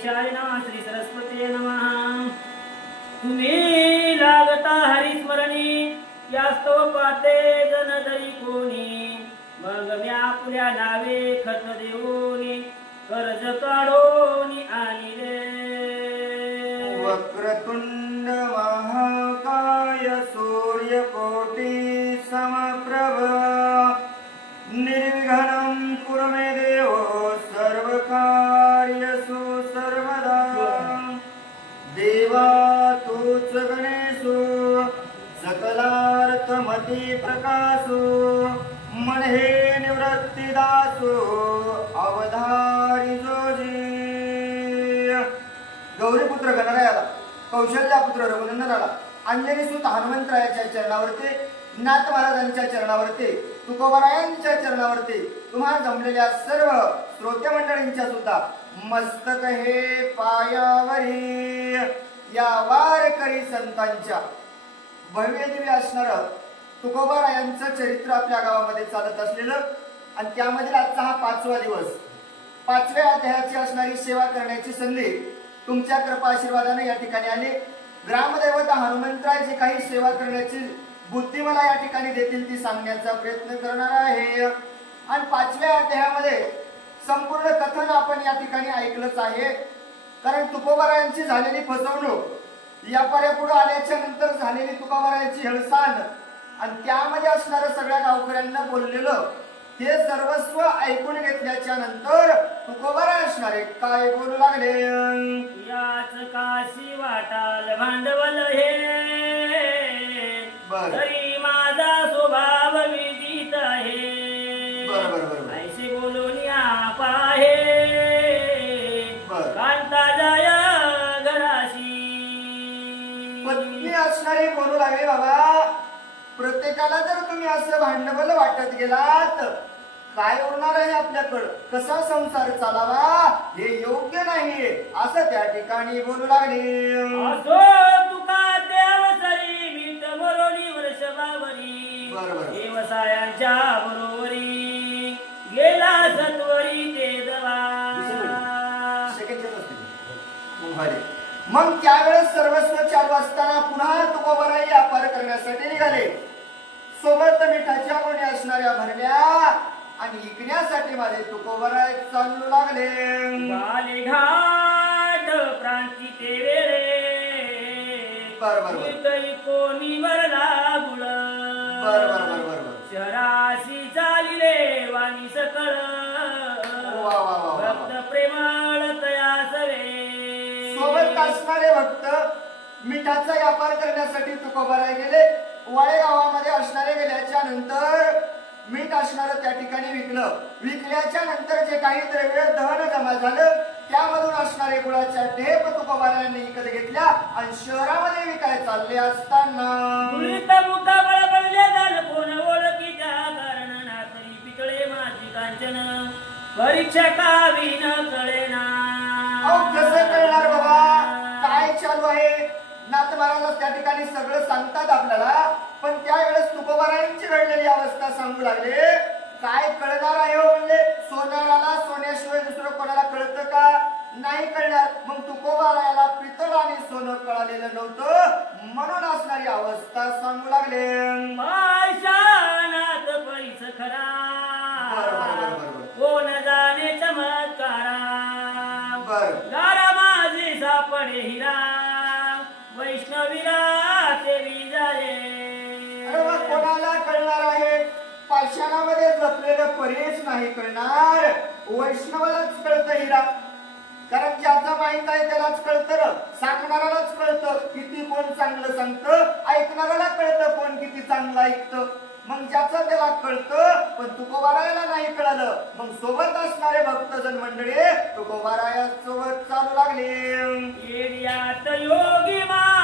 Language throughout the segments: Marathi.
गणेशाय नमः श्री सरस्वती नमः। तुम्ही लागता हरिस्मरणी यास्तव पाते जन जरी कोणी? मग मी आपल्या नावे खत देऊनी कर्ज काढोनी आणि रे वक्रतुंड सकलार्थमती प्रकाशो मन हे निवृत्तीदासो अवधारी जोजी. गौरीपुत्र गणरायाला कौशल्यापुत्र रघुनंदनाला अंजनी सुत हनुमंतरायाच्या चरणावरती नाथ महाराजांच्या चरणावरती तुकोबरायांच्या चरणावरती तुम्हा जमलेल्या सर्व श्रोत्या मंडळींच्या सुद्धा मस्तक हे पायावरी. या वारकरी संतांच्या भव्य दिव्य असणार तुकोबारायांचं चरित्र आपल्या गावामध्ये चालत असलेलं आणि त्यामधील आजचा हा पाचवा दिवस. पाचव्या अध्यायाची असणारी सेवा करण्याची संधी तुमच्या कृपा आशीर्वादाने या ठिकाणी आली. ग्रामदैवता हनुमंतराय जे काही सेवा करण्याची बुद्धी मला या ठिकाणी देतील ती सांगण्याचा प्रयत्न करणार आहे. आणि पाचव्या अध्यायामध्ये संपूर्ण कथन आपण या ठिकाणी ऐकलंच आहे. कारण तुकोबारायांची झालेली फसवणूक या पुढे आल्याच्यानंतर झालेली तुकोबारायांची हेळसांड आणि त्यामध्ये असणारं सगळ्या गावकऱ्यांना बोललेलं हे सर्वस्व ऐकून घेतल्याच्या नंतर तुकोबारा असणारे काय बोलू लागले याच काशी वाटाल भांडवल हे. तरी माझा स्वभाव विदित आहे. ऐसे बोलून बर. कांता जय घराशी पत्नी असणारे बोलू लागले बाबा प्रत्येकाला जर तुम्ही असं भांडवल वाटत गेलात काय उरणार आहे आपल्याकडं? कसा संसार चालावा? हे योग्य नाहीये. असं त्या ठिकाणी बोलू लागले. असो तुका देव सरी मीठ मरोनी वर्षभावरी बर, बर. देवसायांच्या बरोबरी. गेला सत्वरी ते दवा. भारी. मग त्यावेळेस सर्वस्व चालू असताना असणाऱ्या भरल्या आणि इकण्यासाठी माझे तुकोबराय चालू लागले. प्रांती ते वेळे. बर, बर, कोणी वरला गुळ बर बर बर बर बर. शराशी चालिले वाणी सकळ. भक्त प्रेमळ तया सवे. सोबत असणारे भक्त मिठाचा व्यापार करण्यासाठी तुकोबाराय गेले. वाळे गावामध्ये असणारे गेल्याच्यानंतर मीठ असणारं त्या ठिकाणी विकलं. विकल्याच्या नंतर जे काही द्रव्य दहन जमा झालं त्यामधून असणारे गुळाच्या ढेप तुकोबारायांनी विकत घेतल्या आणि शहरामध्ये विकाय चालले असताना. परीक्षा कावी न कळेना. कसं कळणार बाबा? काय चालू आहे? नाथ महाराज त्या ठिकाणी सगळं सांगतात आपल्याला. पण त्यावेळेस तुकोबारायांची घडलेली अवस्था सांगू लागले. काय कळणार आहे हो म्हणले सोनाराला सोन्याशिवाय दुसरं कोणाला कळतं का? नाही कळणार. मग तुकोबारायाला पितळ आणि सोनं कळालेलं नव्हतं. म्हणून असणारी अवस्था सांगू लागले. पैसा खरा असलेलं परेश नाही कळणार वैष्णवालाच कळतं हिरा कारण ज्याचा माहीत आहे त्यालाच कळतं. र. सांगणारालाच कळतं. किती कोण चांगलं सांगतं? ऐकणाऱ्याला कळतं कोण किती चांगलं ऐकतं. मग ज्याचं त्याला कळतं पण तुकोबारायाला नाही कळालं. मग सोबत असणारे भक्तजन मंडळी तुकोबाराया सोबत चालू लागले. योगी मा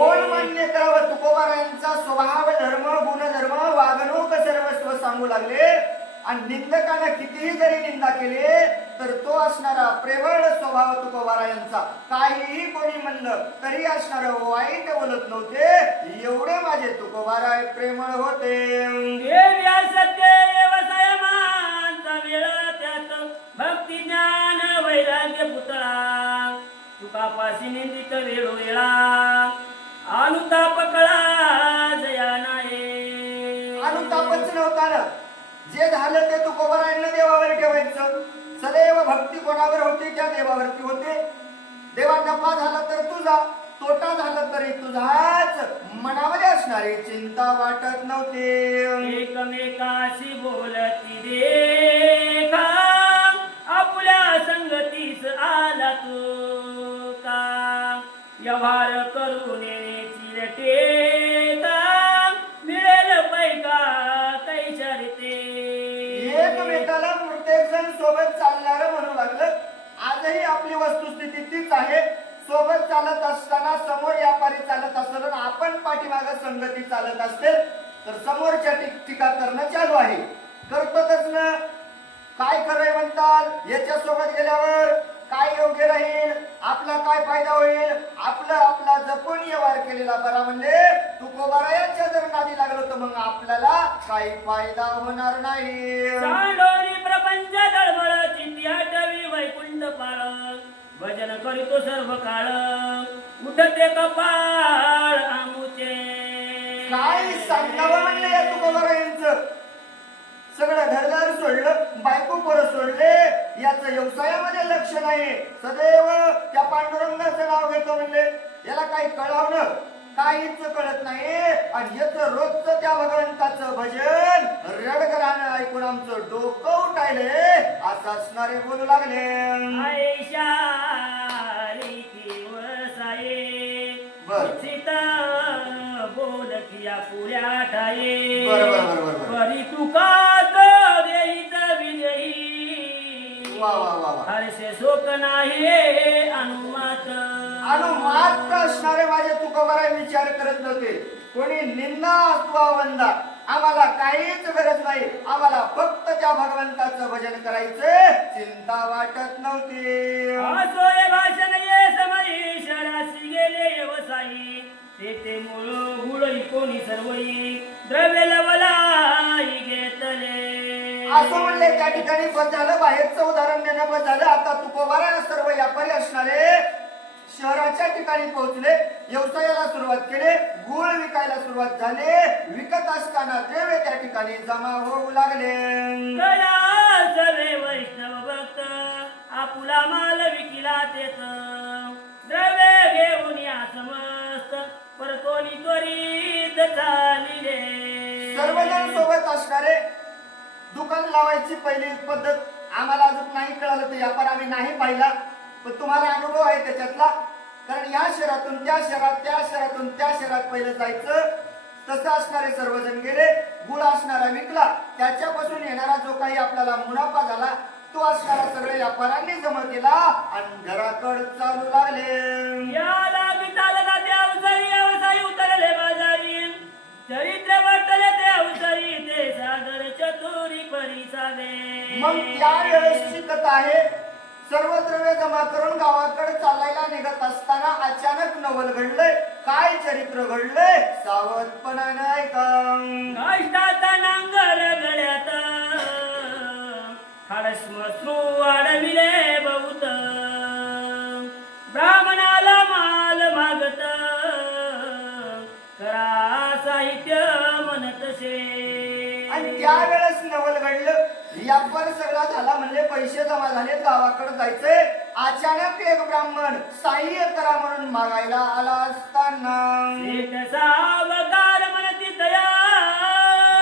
कोण मान्य करावं? तुकोबारायांचा स्वभाव धर्म गुणधर्म वागणूक सर्वस्व सांगू लागले. आणि निंदकानं कितीही जरी निंदा केली तर तो असणारा प्रेमळ स्वभाव तुकोबारायांचा. काहीही कोणी म्हणलं तरी असणार वाईट बोलत नव्हते. एवढे माझे तुकोबाराय प्रेमळ होते. भक्ती ज्ञान वैराग्य पुतळा. तुकापाशी निंदित वेळोवेळा. अनुताप कळा जया नाही अनुतापच नव्हता ना. जे झालं ते तुकोबारायांना देवावर ठेवायचं. सदैव भक्ती कोणावर होती? त्या देवावरती होते. देवा नफा झाला तर तुझा तोटा झाला तरी तुझाच. मनामध्ये असणारी चिंता वाटत नव्हते. एकमेकाशी बोलती देखा. आपल्या संगतीस आला तू का? व्यवहार करून वस्तुस्थिती तीच आहे. सोबत चालत असताना समोर व्यापारी चालत असताना आपण पाठीमाग संगती चालत असते तर समोरच्या टीका करणं चालू आहे. करतोच ना. काय खरंय म्हणतात याच्या सोबत गेल्यावर काय योग्य राहील? आपला काय फायदा होईल? आपला आपला जपून व्यवहार केलेला बरा म्हणजे तुकोबारायांच्या जर नादी लागलो तर मग आपल्याला काही फायदा होणार नाही. चांडोरी प्रपंच भजन करीतो सर्व काळ. उठते कपाळ आमुचे. काय सांगावं म्हणलं या तुकोबारायांचं सगळं घरदार सोडलं बायको पोरं सोडले याच व्यवसायामध्ये लक्ष नाही. सदैव त्या पांडुरंगाचं नाव घेतो म्हणले. याला काही कळावलं काहीच कळत नाही. आणि याच रोजचं त्या भगवंताचं भजन रडगरानं ऐकून आमचं डोकं उठायले. असं असणारे बोलू लागले. पुऱ्या ठाये. परी तुका. हरसे शोक नाही अनुमात. मात्र असणारे माझे तुकोबारा विचार करत नव्हते. कोणी निंदा अथवा वंदा आम्हाला काहीच गरज नाही. आम्हाला फक्त त्या भगवंताचं भजन करायचं चिंता वाटत नव्हती. असोय भाषण ये समयी शराशी गेले व्यवसायी तेथे मूळ गुळ कोणी सर्वई द्रव्य लवलाई घेतले. असं म्हणले त्या ठिकाणी बस झालं बाहेरचं उदाहरण देणं बस झालं आता तुकोबारा सर्व व्यापारी असणारे शहराच्या ठिकाणी पोहोचले व्यवसायाला सुरुवात केली गुळ विकायला सुरुवात झाली विकत असताना द्रव्य त्या ठिकाणी जमा होऊ लागले. वैष्णव भक्त आपुला माल विकिला तेच द्रव्य घेऊन या समस्त परतोनी त्वरित चालिले. सर्वजण सोबत असणारे दुकान लावायची पहिली पद्धत आम्हाला अजून नाही कळालं ते व्यापार आम्ही नाही पाहिला. पण तुम्हाला अनुभव आहे त्याच्यातला. कारण या शहरातून त्या शहरात त्या शहरातून त्या शहरात पहिलं जायचं. तसं असणारे सर्वजण गेले गुळ असणारा विकला. त्याच्यापासून येणारा जो काही आपल्याला मुनाफा झाला तो असणारा सगळे व्यापाऱ्यांनी जमा केला आणि घराकड चालू लागले. या लागी चालला ते अवसरी व्यवसायी उतरले बाजारी. चरित्र वाटले ते अवसरी ते सादर चतुरी परिसावे. मग त्यावेळेसची कथा आहे सर्व द्रव्य जमा करून गावाकडे चालायला निघत असताना अचानक नवल घडलंय. काय चरित्र घडलंय? सावधपणाने ऐका काष्टाचा नांगर गळ्यात. खाडश्मश्रू वाढविले बहुत. ब्राह्मणाला माल मागत. करा साहित्य म्हणत आणि त्यावेळेस नवल घडलं. व्यापार सगळा झाला म्हणले पैसे जमा झाले गावाकडे जायचंय अचानक एक ब्राह्मण सहाय्य करा म्हणून मागायला आला असताना. सावकार म्हणती तया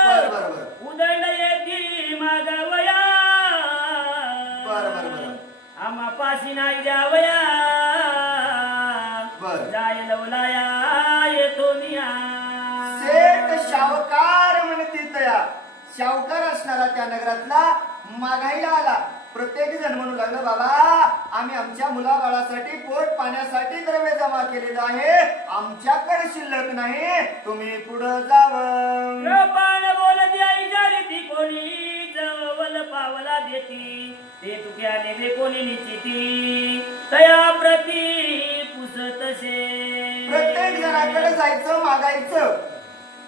बर बर बर. उदंड येती मागावया बर, बर, बर. आम्हा पाशी नाही द्यावया बर. जाय लवलाया येतो मिया सेठ शावकार म्हणते तया शावकार असणारा त्या नगरातला मागायला आला. प्रत्येक जण म्हणू लागलं बाबा आम्ही आमच्या मुलाबाळासाठी पोट पाण्यासाठी द्रव्य जमा केलेलं आहे. आमच्याकडे शिल्लक नाही. तुम्ही पुढं जावं. पावला देती. ते तुक्याने दे कोणी निश्चिती? तया प्रती पुसतसे प्रत्येक जणाकडे जायचं मागायचं.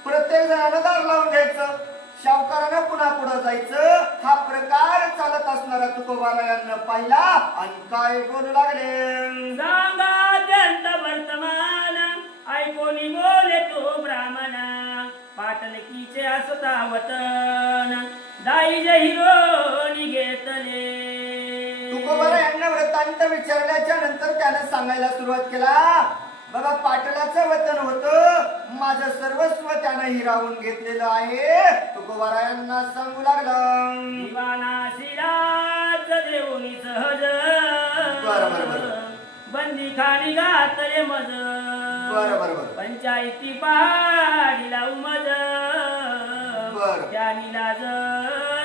प्रत्येक जणानं दार लावून घ्यायचं. शावकारानं पुन्हा पुढे जायचं. हा प्रकार चालत असणारा तुकोबारायांना पाहिला. आणि काय बोलू लागले? सांगा अत्यंत वर्तमान. ऐकोनी बोले तो ब्राह्मण. पाटलकीचे असता वतन. दाई हिरोनी घेतले. तुकोबारा यांना वृत्तांत विचारल्याच्या नंतर त्यानं सांगायला सुरुवात केला. बाबा पाटलाचं वतन होतं. माझं सर्वस्व त्यानं हिरावून घेतलेलं आहे. तुकोबारा यांना सांगू लागला. देऊनी सहज. बरं, बरं, बरं. बंदी खाणी घातले मज. बरं बरं बरं. पंचायती पहाडी लावू मज. बरं. त्यानी लाज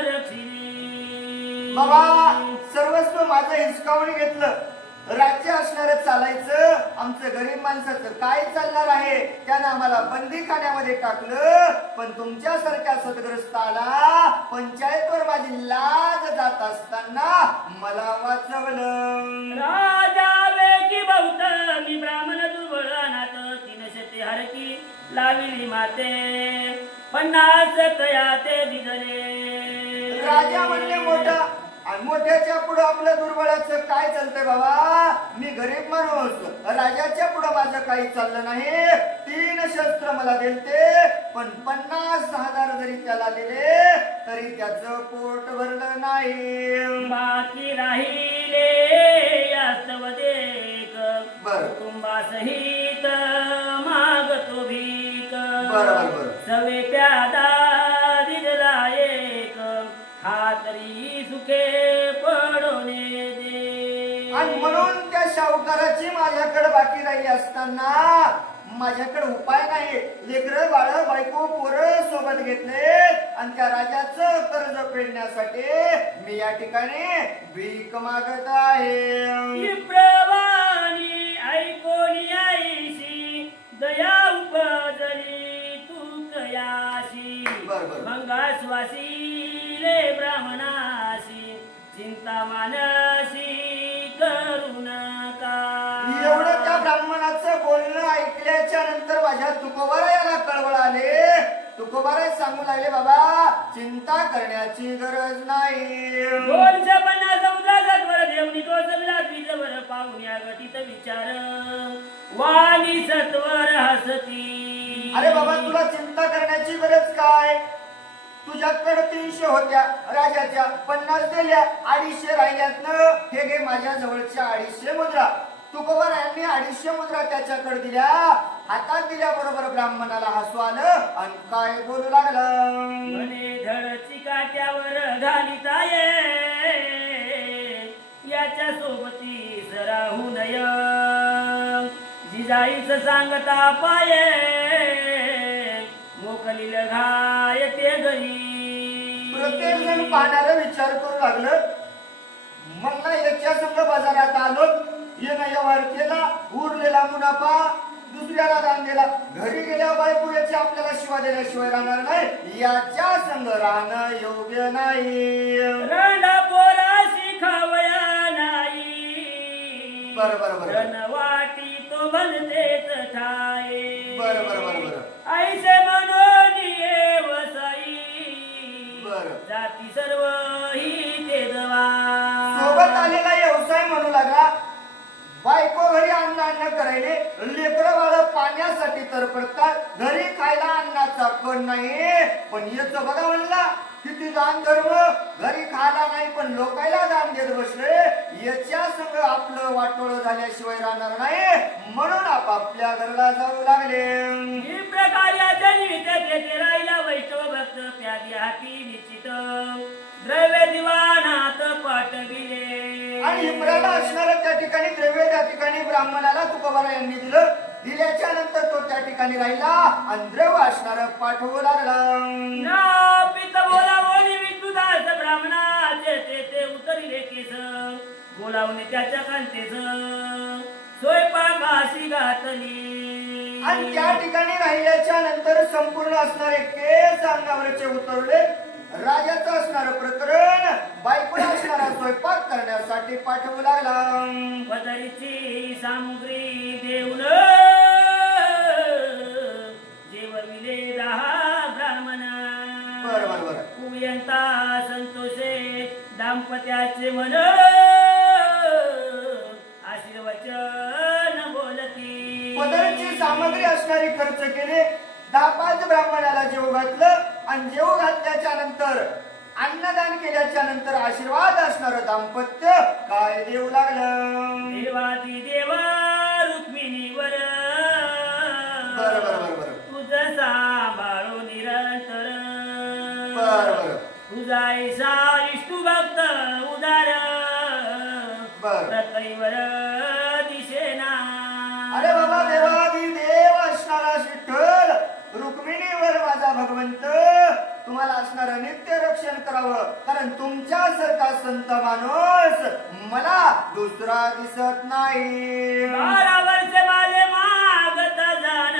रक्षिली. बाबा सर्वस्व माझं हिसकावून घेतलं. राज्य असणार चालायचं आमचं गरीब माणसाचं काय चालणार आहे त्यानं आम्हाला बंदी खाण्यामध्ये टाकलं. पण तुमच्यासारख्या सदग्रस्ताला पंचायतवर माझी लाज जात असताना मला वाचवलं. राजा वेगी बहुत मी ब्राह्मण दुर्बळ अनाथ तीन शते हरकी लाविली माते. पन्नास तया ते दिगले राजा म्हणले मोठा मोठ्याच्या पुढं आपलं दुर्बळाचं काय चालतंय बाबा? मी गरीब माणूस. राजाच्या पुढं माझं काही चाललं नाही. तीन शस्त्र मला दिलते पण पन्नास हजार जरी त्याला दिले तरी त्याचं पोट भरलं नाही. बाकी राहिले यास्तव देक. बरं. कुटुंबासहित मागतो भीक. बरं, बरं, बरं. सवे प्यादा सुखे पडोने दे आणि म्हणून त्या शाहूकाराची माझ्याकडे बाकी राहिली असताना माझ्याकडे उपाय नाही. लेकर बाळ बायको पोरं सोबत घेतले आणि त्या राजाचं कर्ज फेडण्यासाठी मी या ठिकाणी भीक मागत आहे. प्रवाणी ऐकोनी आईशी दया उपजली तू कयाशी? बर, बर. मंगाश्वासी ले ब्राह्मणाशी चिंता मानसी करू नका. एवढं त्या ब्राह्मणाचं बोलणं ऐकल्याच्या नंतर माझ्या तुकोबारा याला कळवळ आले? तुकोबारा सांगू लागले बाबा चिंता करण्याची गरज नाही. दोनशे पन्नास समुद्राचा वर देवनी तो जमला बीजवर पाहून या गटीत विचार. वाणी सत्वर हसती. अरे बाबा तुला चिंता करण्याची गरज काय? तुझ्याकडे तीनशे होत्या राजाच्या पन्नास दिल्या अडीचशे राहिल्यात हे घे माझ्या जवळच्या अडीचशे मुद्रा. तुकोबर यांनी अडीचशे मुद्रा त्याच्याकडे दिल्या. हातात दिल्याबरोबर ब्राह्मणाला हसू आलं आणि काय बोलू लागलं? धडची काट्यावर घालिता ये याच्या सोबती राहू नय जिजाईच सांगता पाये. मोकलील घाय ते प्रत्येक जण पाहणारा विचार करू लागलं. मला याच्या संघ बाजारात आलो. येणं व्यवहार केला उरलेला मुनाफा दुसऱ्याला दान दिला. घरी गेल्या बायको याची आपल्याला शिवा दिल्याशिवाय राहणार नाही. याच्या संघ राहणं योग्य नाही. अन्न करायले? लेकर बाळ पाण्यासाठी तर पडतात घरी खायला अन्नाचा कण नाही. पण येत बघा म्हणला किती दान धर्म घरी खायला नाही पण लोकायला दान देत बसले. याच्या संग आपलं वाटोळ झाल्याशिवाय राहणार नाही. म्हणून आपापल्या घरला जाऊ लागले. ही प्रकार या जन्मित राहिला वैष्णव भक्त प्यादी हाती निश्चित. द्रव्य दिवानात पाठविले. आणि हिमराला असणारं त्या ठिकाणी द्रव्य त्या ठिकाणी ब्राह्मणाला तुकोबारा यांनी दिलं. दिल्याच्या नंतर तो त्या ठिकाणी राहिला आणि द्रव्य असणार पाठवू लागला. ना पित बोला बोली विद्युदास ब्राह्मणाचे ते ते उतरिले केस. बोलावणे त्याच्या कांतेस. स्वयंपाकाशी घातली. आणि त्या ठिकाणी राहिल्याच्या नंतर संपूर्ण असणारे केस अंगावरचे उतरले. राजाचं असणार प्रकरण बायकोला असणारा स्वयंपाक करण्यासाठी पाठवू लागला. पदरीची सामुग्री देऊन जेवविले दहा ब्राह्मण. बर बर बर. कुयंता संतोषे दाम्पत्याचे मन आशीर्वचन बोलती. पदरची सामग्री असणारी खर्च केले दहा पाच ब्राह्मणाला जेव घातलं आणि जेव घातल्याच्या नंतर अन्नदान केल्याच्यानंतर आशीर्वाद असणार दाम्पत्य काय देऊ लागलं? देवादी देवा रुक्मिणीवर. बर बर बर बर. तुझ सांभाळो निरंतर. बर बर. तुझा ऐसा विष्णू भक्त उदार. बर. दिसेना अरे बाबा देवादी देव असणारा विठ्ठल रुक्मिणीवर माझा भगवंत. तुम्हाला असणार नित्य रक्षण करावं. कारण तुमच्यासारखा संत माणूस मला दुसरा दिसत नाही. बारा वर्ष माले मागत जाण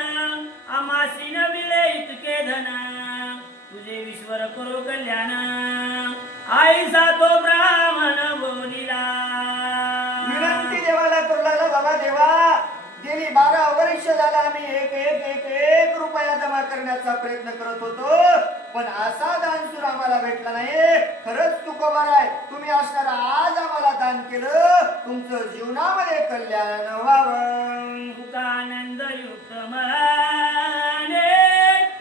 आमासी न इतके धन. तुझे विश्वर करो कल्याण. आईसा तो ब्राह्मण बोलिला. विनंती देवाला करू लागला बाबा देवा गेली बारा वर्ष झाला आम्ही एक एक एक एक रुपया जमा करण्याचा प्रयत्न करत होतो. पण असा दान सुद्धा आम्हाला भेटला नाही. खरंच तू कबार आहे. तुम्ही असणारा आज आम्हाला दान केलं. तुमचं जीवनामध्ये कल्याण व्हावं. तुकानंद युक्त मने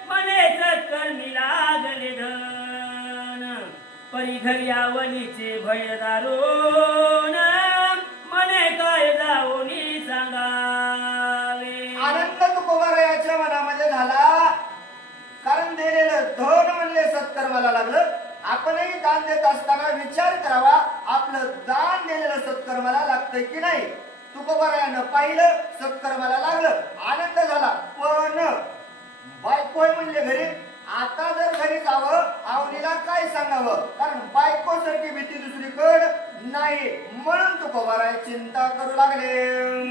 मने कर्मी लागले धन. परी घरी आवलीचे मने काय जाऊनी सांगावे. आनंद तुकोबारायाच्या मनामध्ये झाला. कारण दिलेलं धन सत्कर्माला लागलं. आपणही दान देत असताना विचार करावा आपलं दान दिलेलं सत्कर्माला लागतंय की नाही? तुकोबारायानं पाहिलं सत्कर्माला लागलं आनंद झाला. पण बायको म्हणले घरी आता जर घरी जावं आवडीला काय सांगावं? कारण बायको सारखी भीती दुसरीकड नाही. म्हणून तुकोबाराय चिंता करू लागले.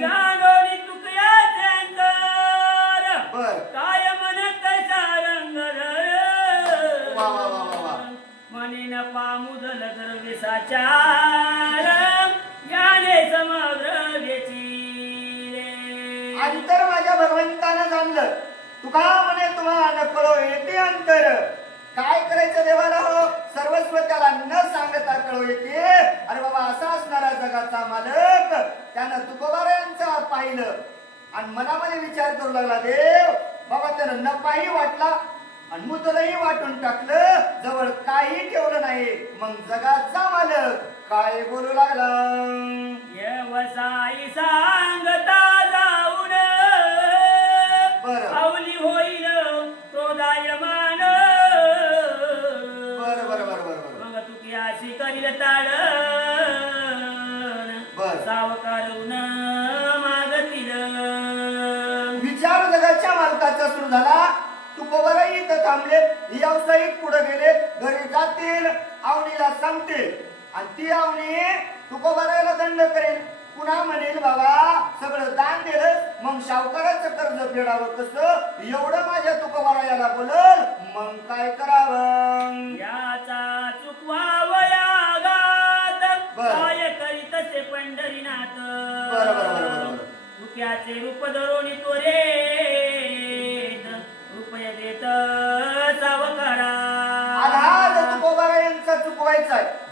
बर. काय तर याने समग्र घेचिले अंतर माझ्या भगवंतानं जाणलं. तुका म्हणे तुम्हाला नकळो येते अंतर. काय करायचं देवाला हो? सर्वस्व त्याला न सांगता कळो येते. अरे बाबा असा असणारा जगाचा मालक. त्यानं तुकोबारायांचा पाहिलं. आणि मनामध्ये विचार करू लागला देव बाबा त्यानं नपाही वाटला आणि मुदलही वाटून टाकलं. जवळ काही ठेवलं नाही. मग जगाचा मालक काय बोलू लागला? व्यवसायी थांबले व्यावसायिक पुढे गेले घरी जातील आवणीला सांगतील. आणि ती आवणी तू कोबरायला दंड करेल. पुन्हा म्हणेल बाबा सगळं दान दिलं मग सावकाराचं कर्ज फेडावं कसं? एवढं माझ्या तुकोबारायाला बोलल मग काय करावं? याचा चुकवावया. काय करीत ते पंढरीनाथ? बर, बर, बर, बर, बर. मुक्याचे रूप धरून तोरे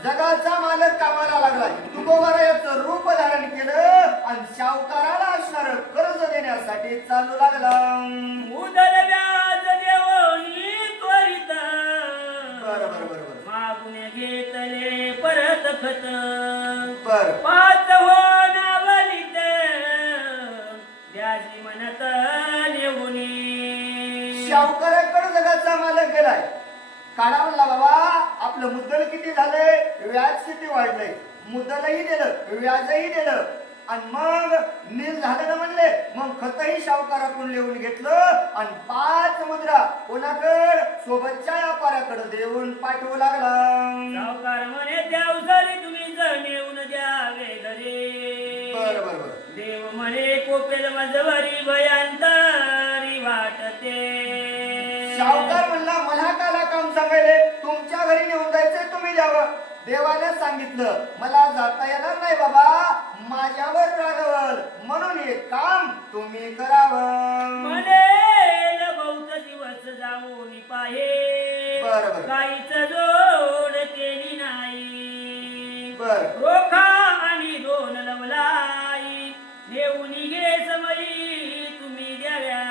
जगाचा मालक कामाला लागलाय तुकोबारा याचं रूप धारण केलं आणि सावकाराला असणार कर्ज देण्यासाठी चालू लागला. मुदल व्याज देवनी त्वरित. बर बर बर बर. मागून घेतले परत खत. बर. पाच होणावलीत. व्याजी म्हणत नेऊनी. सावकाराकडे जगाचा मालक गेलाय. काढा म्हणला बाबा. आपलं मुद्दल किती झालंय? व्याज किती वाढलंय? मुद्दलही दिलं व्याजही दिलं आणि मग नील झालं ना म्हणले मग खतही सावकाराकडून लिहून घेतलं आणि पाच मुद्रा कोणाकड? सोबतच्या व्यापाऱ्याकडे देऊन पाठवू लागला. सावकार म्हणे द्यावसारी तुम्ही जण येऊन द्यावे घरी बर बर बर. देव म्हणे कोपेल मजवरी भयांतरी देवाने सांगितलं मला जाता येणार नाही बाबा माझ्यावर रागवल म्हणून हे काम तुम्ही करावं. म्हणेल बहुत दिवस जाऊन पाहे. बरं, बरं. काहीच जोड केली नाही. बर. रोखा आणि दोन लवलाई. नेऊन घे समयी तुम्ही द्याव्या.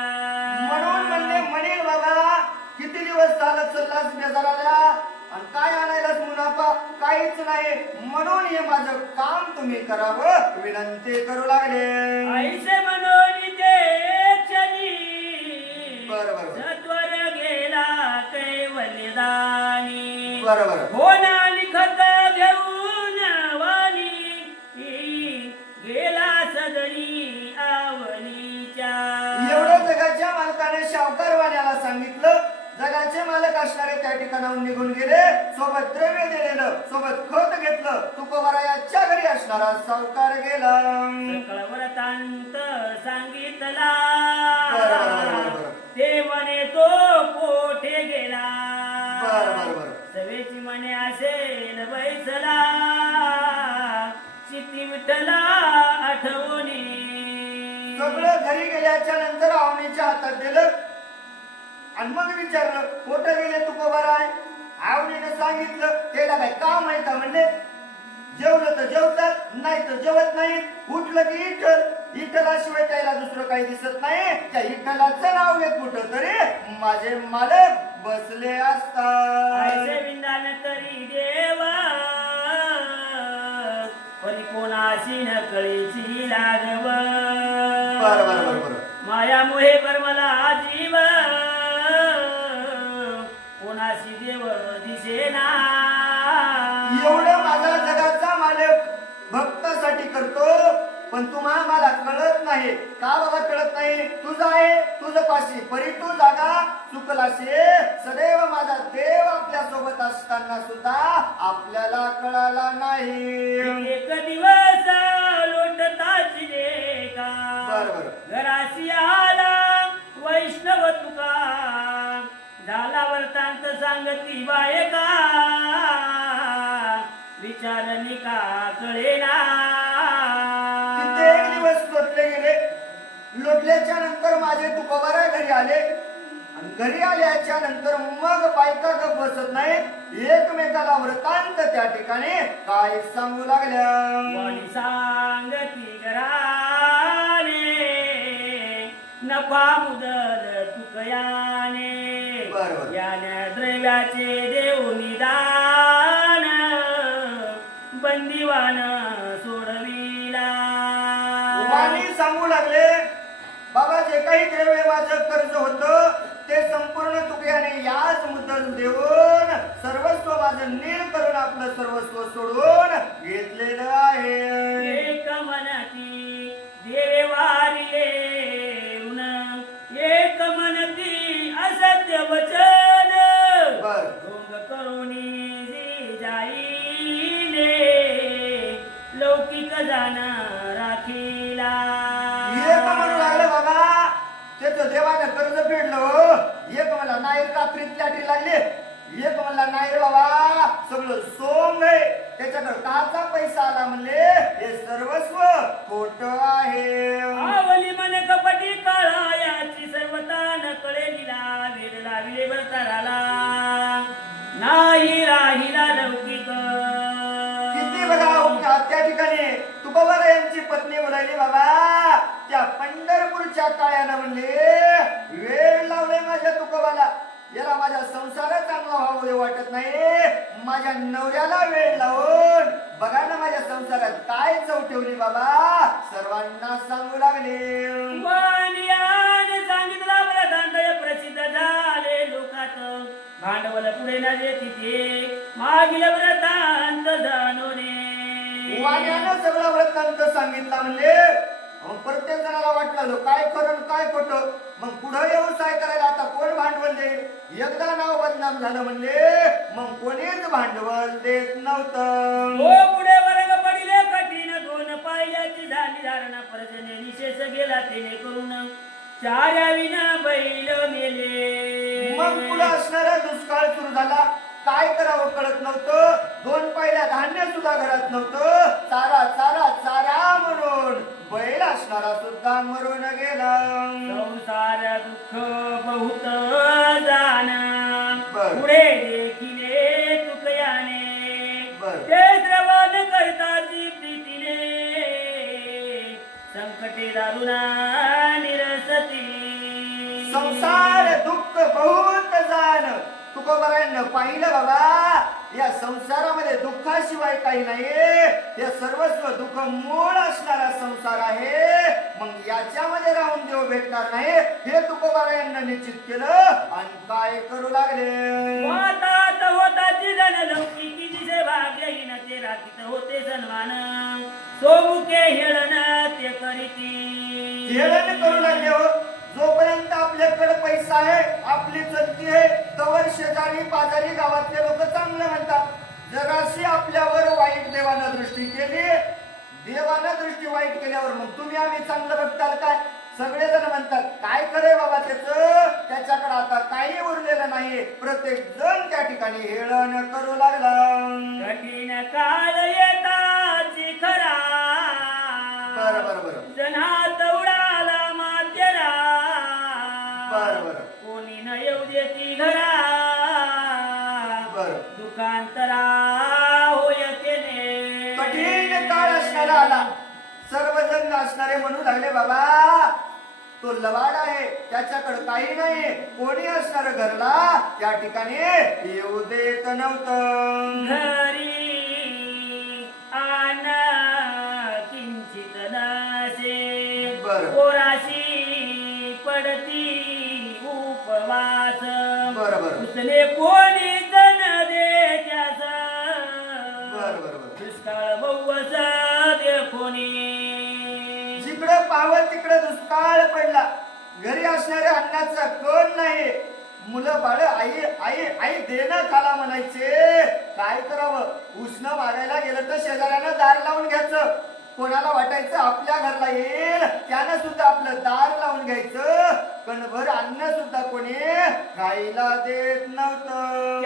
म्हणून म्हणले म्हणेल बाबा किती दिवस चालत चाललास बेजाराला? काय आणायलाच मुनाफा? काहीच नाही. म्हणून हे माझं काम तुम्ही करावं. विनंती करू लागले. आईचे म्हणून. त्या ठिकाणाहून निघून गेले. सोबत द्रव्य दिलेलं सोबत खत घेतलं. तुकोबरायाच्या घरी असणारा सावकार गेला. सकळ व्रतांत सांगितला. बरं. ते कोठे गेला. बरं, बरं, बरं. सवेची म्हणे असेल बैसला. चित्ती विठ्ठला आठवणी. सगळं घरी गेल्याच्यानंतर आवणीच्या हातात दिलं. आणि मग विचारलं कुठं गेले तुकोबाराय आवणीनं सांगितलं त्याला काय का म्हणले? जेवलं तर जेवतात नाही तर जेवत नाही उठलं की इठल. इठलाशिवाय त्याला दुसरं काही दिसत नाही. त्या इठलाचं नाव घेत कुठं तरी माझे मालक बसले असतात. तरी देवा परी कोणाशी न कळीची लागव बरं, बरं, बरं, बरं. माया मोहे पर मला देव दिसेना एवढं माझा जगाचा मालक भक्तासाठी करतो पण तुम्हा मला कळत नाही. का बाबा कळत नाही? तुझं आहे तुझं पाशी परी तू जागा चुकलाशे सदैव माझा देव आपल्यासोबत असताना सुद्धा आपल्याला कळाला नाही. एक दिवस लोटल्याच्या नंतर माझे तुकोबारा घरी आले. आणि घरी आल्याच्यानंतर मग बायका गप बसत नाहीत एकमेकाला वृत्तांत त्या ठिकाणी काय सांगू लागल्या? सांगती घराने नफा मुदल तुकयाने. बरं, बरं. याने द्रव्याचे देऊ निदान बंदिवान सोडविला. वाणी सांगू लागले काही द्रव्य माझं कर्ज होत ते संपूर्ण तुकड्याने याच मुद्दल देऊन सर्वस्व माझं नील करून आपलं सर्वस्व सोडून घेतलेलं लागले. एक म्हणला नाही रे बाबा सगळं सोंग आहे. त्याच्याकडे काचा पैसा आला म्हणले. हे सर्वस्व खोट आहे. सगळं वृत्तांत सांगितलं म्हणले मग प्रत्येक जणाला वाटलं काय खरं काय खोटं? मग पुढे व्यवसाय करायला आता कोण भांडवल देईल? एकदा नाव बदनाम झालं म्हणले मग कोणीच भांडवल देत नव्हतं. हो पुढे वर्ग पडिले कठीण दोन पायल्याची झाली धारणा. पर्जन्य निशेष गेला तिने करून चार्या विना बैल मेले. मग पुढे असणारा दुष्काळ सुरू झाला. काय करावं कळत नव्हतं. दोन पहिल्या धान्य सुद्धा घरात नव्हतं. चारा चारा चारा म्हणून बैल असणारा सुद्धा मरून गेला. संसार दुःख बहुत जाण. पुढे देखिले तुकयाने बर. ते श्रवण करताची प्रीतीने संकटे दारुणा निरसती. संसार दुःख बहुत जाण. तुकोबरायनं पाहिलं बाबा या संसारामध्ये दुःखाशिवाय काही नाही हे सर्वस्व दुःख मूळ असणारा संसार आहे. मग याच्यामध्ये राहून देव भेटणार नाही. हे तुकोबरायांना निश्चित केलं. आणि काय करू लागले? होते सन्मान. सोमुखे हेळन ते करीती. हेळण करू लागले हो. जोपर्यंत आपल्याकडे पैसा आहे आपली चलती आहे. तवर शेजारी पाजारी गावातले लोक चांगलं म्हणतात. जराशी आपल्यावर वाईट देवानं दृष्टी केली देवानं दृष्टी वाईट केल्यावर मग तुम्ही आम्ही चांगलं बघताल काय? सगळेजण म्हणतात काय करे बाबा त्याच? त्याच्याकडे आता काही उरलेलं नाही प्रत्येक जण त्या ठिकाणी हेळण करू लागला. असणारे म्हणू लागले बाबा तो लवाड आहे त्याच्याकडे काही नाही. कोणी असणार घरला? त्या ठिकाणी येऊ देत नव्हतं. घरी आन किंचित नसे. बरं. पोराशी पडती उपवास. बरं बरं. उचले कोणी इकडे दुष्काळ पडला. घरी असणाऱ्या अन्नाचा कण नाही. मुलं बाळ आई आई आई देणं खाला म्हणायचे. काय करावं? उष्ण मारायला गेलं तर शेजाऱ्यानं दार लावून घ्यायचं. कोणाला वाटायचं? आपल्या घरला येईल. त्यानं सुद्धा आपलं दार लावून घ्यायचं. कणभर अन्न सुद्धा कोणी खायला देत नव्हतं.